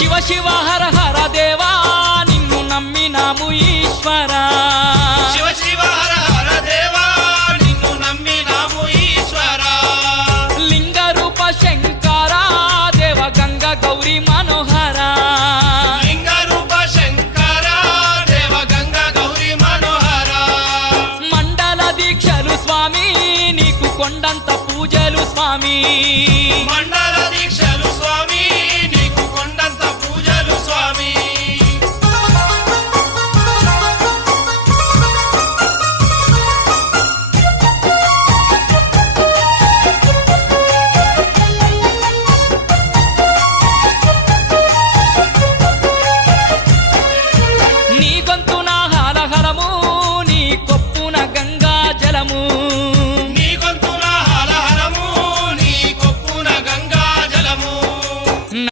శివ శివ హర హర దేవా నిన్ను నమ్మినాము ఈశ్వరా శివ శివ హర హర దేవా నిన్ను నమ్మినాము ఈశ్వరా లింగ రూప శంకర దేవ గంగ గౌరీ మనోహర లింగ రూప శంకర దేవ గంగ గౌరీ మనోహర మండల దీక్షలు స్వామి నీకు కొండంత పూజలు స్వామి